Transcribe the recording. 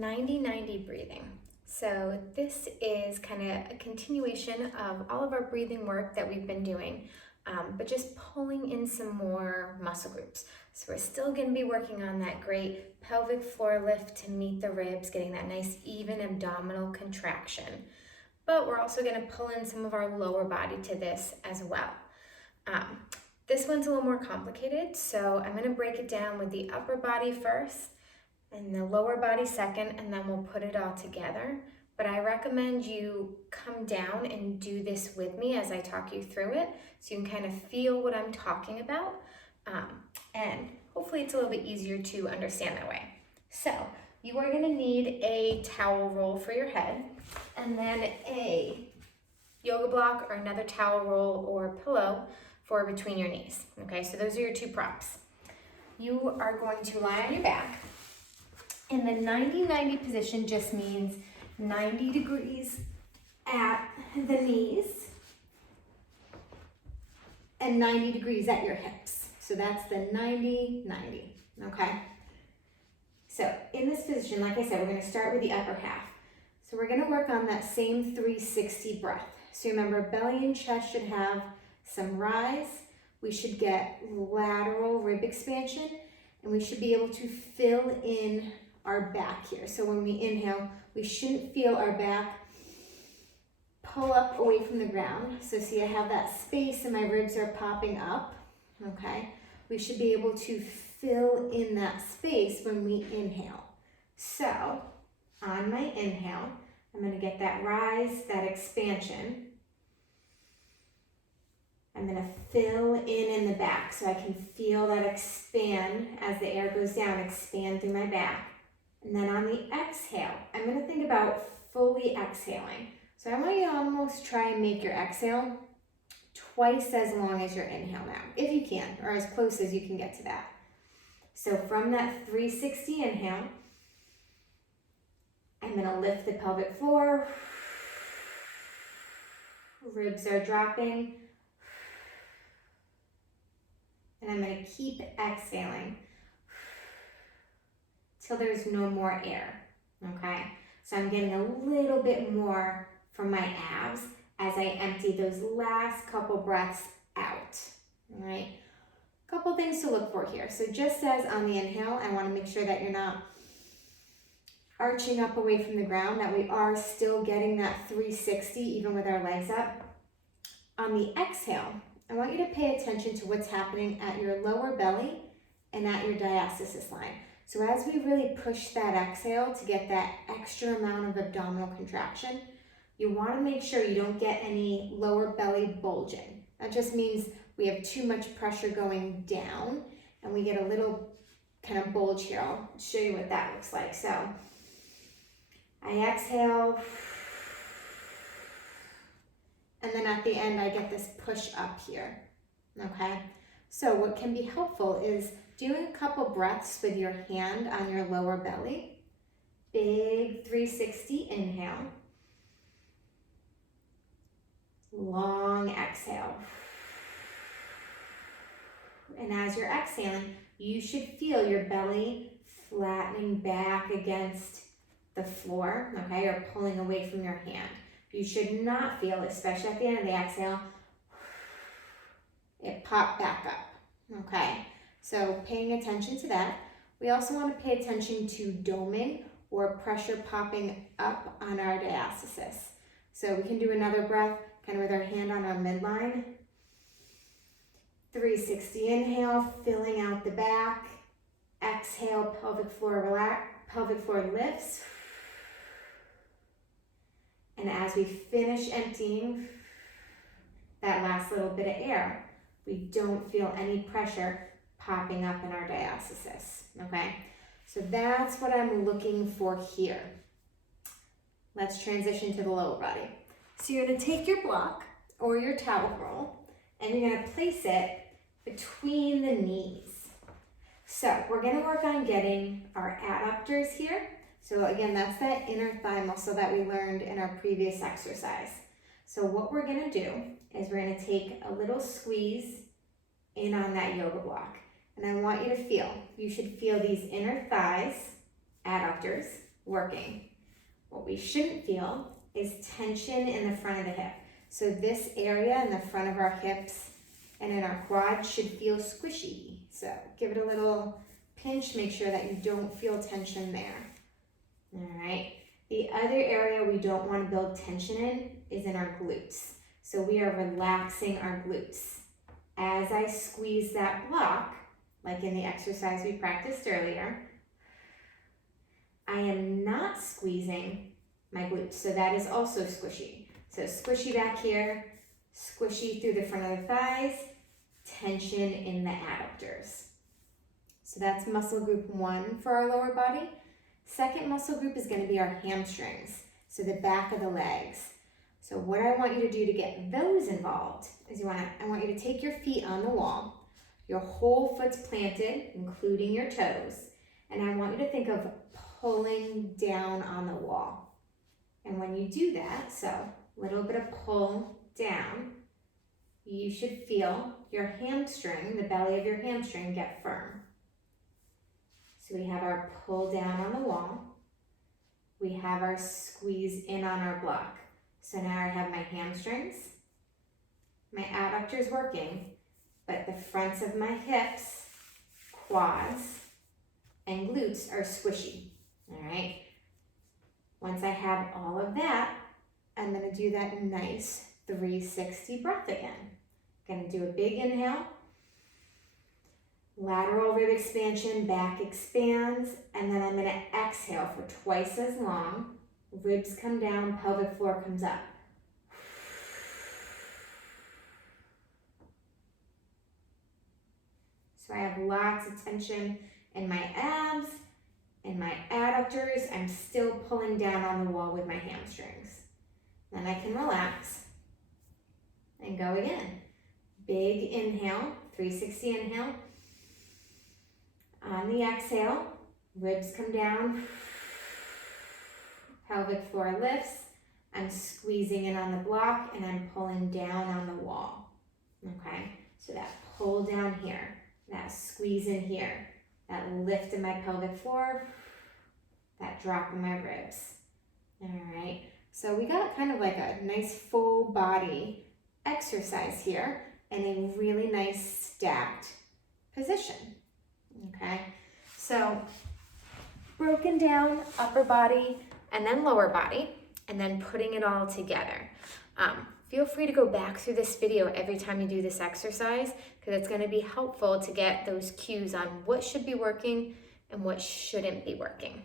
90-90 breathing. So this is kind of a continuation of all of our breathing work that we've been doing, but just pulling in some more muscle groups. So we're still going to be working on that great pelvic floor lift to meet the ribs, getting that nice even abdominal contraction. But we're also going to pull in some of our lower body to this as well. This one's a little more complicated, so I'm going to break it down with the upper body first and the lower body second, and then we'll put it all together. But I recommend you come down and do this with me as I talk you through it, so you can kind of feel what I'm talking about, and hopefully it's a little bit easier to understand that way. So you are going to need a towel roll for your head, and then a yoga block or another towel roll or pillow for between your knees. Okay, so those are your two props. You are going to lie on your back. And the 90-90 position just means 90 degrees at the knees and 90 degrees at your hips. So that's the 90-90, okay? So in this position, like I said, we're gonna start with the upper half. So we're gonna work on that same 360 breath. So remember, belly and chest should have some rise. We should get lateral rib expansion, and we should be able to fill in our back here. So when we inhale, we shouldn't feel our back pull up away from the ground. So see, I have that space and my ribs are popping up, okay? We should be able to fill in that space when we inhale. So on my inhale, I'm gonna get that rise, that expansion. I'm gonna fill in the back so I can feel that expand as the air goes down, expand through my back. And then on the exhale, I'm gonna think about fully exhaling. So I want you to almost try and make your exhale twice as long as your inhale now, if you can, or as close as you can get to that. So from that 360 inhale, I'm gonna lift the pelvic floor. Ribs are dropping. And I'm gonna keep exhaling till there's no more air, okay? So I'm getting a little bit more from my abs as I empty those last couple breaths out, all right? Couple things to look for here. So just as on the inhale, I wanna make sure that you're not arching up away from the ground, that we are still getting that 360 even with our legs up. On the exhale, I want you to pay attention to what's happening at your lower belly and at your diastasis line. So as we really push that exhale to get that extra amount of abdominal contraction, you want to make sure you don't get any lower belly bulging. That just means we have too much pressure going down and we get a little kind of bulge here. I'll show you what that looks like. So I exhale, and then at the end I get this push up here, okay? So what can be helpful is doing a couple breaths with your hand on your lower belly. Big 360 inhale. Long exhale. And as you're exhaling, you should feel your belly flattening back against the floor, okay, or pulling away from your hand. You should not feel, especially at the end of the exhale, it pop back up, okay? So paying attention to that. We also want to pay attention to doming or pressure popping up on our diastasis. So we can do another breath kind of with our hand on our midline. 360 inhale, filling out the back. Exhale, pelvic floor lifts. And as we finish emptying that last little bit of air, we don't feel any pressure popping up in our diastasis, okay? So that's what I'm looking for here. Let's transition to the lower body. So you're gonna take your block or your towel roll and you're gonna place it between the knees. So we're gonna work on getting our adductors here. So again, that's that inner thigh muscle that we learned in our previous exercise. So what we're gonna do is we're gonna take a little squeeze in on that yoga block. And I want you to feel, you should feel these inner thighs, adductors, working. What we shouldn't feel is tension in the front of the hip. So this area in the front of our hips and in our quad should feel squishy. So give it a little pinch, make sure that you don't feel tension there. All right. The other area we don't want to build tension in is in our glutes. So we are relaxing our glutes. As I squeeze that block, like in the exercise we practiced earlier, I am not squeezing my glutes. So that is also squishy. So squishy back here, squishy through the front of the thighs, tension in the adductors. So that's muscle group 1 for our lower body. Second muscle group is going to be our hamstrings, so the back of the legs. So what I want you to do to get those involved is I want you to take your feet on the wall, your whole foot's planted, including your toes, and I want you to think of pulling down on the wall. And when you do that, so a little bit of pull down, you should feel your hamstring, the belly of your hamstring, get firm. So we have our pull down on the wall. We have our squeeze in on our block. So now I have my hamstrings, my adductors working, but the fronts of my hips, quads, and glutes are squishy, all right? Once I have all of that, I'm gonna do that nice 360 breath again. Gonna do a big inhale, lateral rib expansion, back expands, and then I'm gonna exhale for twice as long. Ribs come down, pelvic floor comes up. So I have lots of tension in my abs, in my adductors. I'm still pulling down on the wall with my hamstrings. Then I can relax and go again. Big inhale, 360 inhale. On the exhale, ribs come down, pelvic floor lifts. I'm squeezing in on the block and I'm pulling down on the wall. Okay, so that pull down here, that squeeze in here, that lift in my pelvic floor, that drop in my ribs. All right, so we got kind of like a nice full body exercise here in a really nice stacked position. Okay, so broken down upper body and then lower body, and then putting it all together. Feel free to go back through this video every time you do this exercise, because it's going to be helpful to get those cues on what should be working and what shouldn't be working.